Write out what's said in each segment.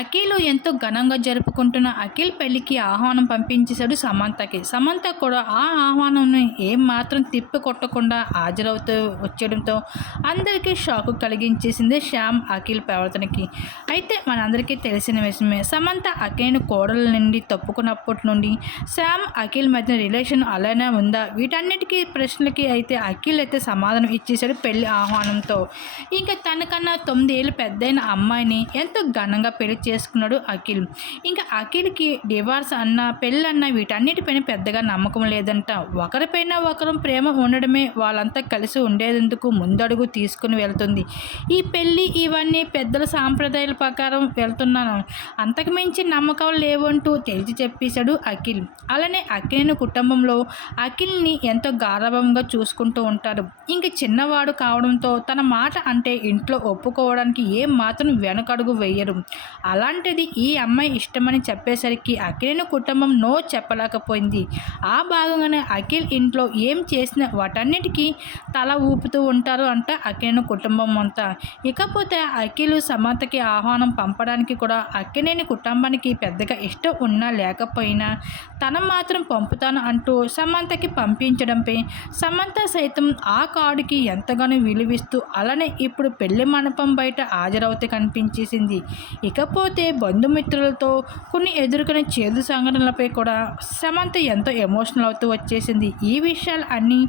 అఖిల్ ఎంతో ఘనంగా జరుపుకుంటున్న అఖిల్ పెళ్లికి ఆహ్వానం పంపించేశాడు సమంతకి. సమంత కూడా ఆ ఆహ్వానంని ఏం మాత్రం తిప్పి కొట్టకుండా హాజరవుతూ వచ్చేయడంతో అందరికీ షాకు కలిగించేసింది శ్యామ్ అఖిల్ ప్రవర్తనకి. అయితే మనందరికీ తెలిసిన విషయమే, సమంత అఖిల్ని కోడల నుండి తప్పుకున్నప్పటి నుండి శ్యామ్ అఖిల్ మధ్య రిలేషన్ అలానే ఉందా, వీటన్నిటికీ ప్రశ్నలకి అయితే అఖిల్ అయితే సమాధానం ఇచ్చేశాడు పెళ్లి ఆహ్వానంతో. ఇంకా తనకన్నా 9 ఏళ్ళు పెద్దయిన అమ్మాయిని ఎంతో ఘనంగా పెళ్లి చేసుకున్నాడు అఖిల్. ఇంకా అఖిల్కి డివార్స్ అన్న పెళ్ళన్న వీటన్నిటిపైన పెద్దగా నమ్మకం లేదంట. ఒకరిపైన ఒకరు ప్రేమ ఉండడమే వాళ్ళంతా కలిసి ఉండేందుకు ముందడుగు తీసుకుని వెళ్తుంది. ఈ పెళ్ళి ఇవన్నీ పెద్దల సాంప్రదాయాల ప్రకారం వెళ్తున్నాను, అంతకు మించి నమ్మకం లేవంటూ తేల్చి చెప్పేశాడు అఖిల్. అలానే అఖిల్ కుటుంబంలో అఖిల్ని ఎంతో గారాభంగా చూసుకుంటూ ఉంటారు. ఇంక చిన్నవాడు కావడంతో తన మాట అంటే ఇంట్లో ఒప్పుకోవడానికి ఏం మాత్రం వెనకడుగు వేయరు. అలాంటిది ఈ అమ్మాయి ఇష్టమని చెప్పేసరికి అఖిల్ కుటుంబం నో చెప్పలేకపోయింది. ఆ భాగంగానే అఖిల్ ఇంట్లో ఏం చేసినా వాటన్నిటికీ తల ఊపుతూ ఉంటారు అంట అఖిల్ కుటుంబం అంతా. ఇకపోతే అఖిల్ సమంతకి ఆహ్వానం పంపడానికి కూడా అఖిలేని కుటుంబానికి పెద్దగా ఇష్టం ఉన్నా లేకపోయినా తన మాత్రం పంపుతాను అంటూ సమంతకి పంపించడంపై సమంత సైతం ఆ కార్డుకి ఎంతగానో విలువిస్తూ అలానే ఇప్పుడు పెళ్లి మండపం బయట హాజరవుతే కనిపించేసింది. ఇకపోతే బంధుమిత్రులతో కొన్ని ఎదుర్కొనే చేదు సంఘటనలపై కూడా సమంత ఎంతో ఎమోషనల్ అవుతూ వచ్చేసింది. ఈ విషయాలు అన్నీ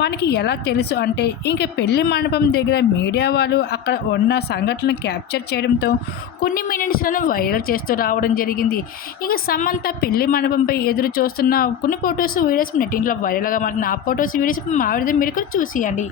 మనకి ఎలా తెలుసు అంటే, ఇంక పెళ్లి మండపం దగ్గర మీడియా వాళ్ళు అక్కడ ఉన్న సంఘటనలు క్యాప్చర్ చేయడంతో కొన్ని మినిట్స్లను వైరల్ చేస్తూ రావడం జరిగింది. ఇక సమంత పెళ్లి మండపంపై ఎదురు చూస్తున్న కొన్ని ఫొటోస్ వీడియోస్ నెట్టింట్లో వైరల్గా మారిన ఆ ఫొటోస్ వీడియోస్ మా మీరు చూసియండి.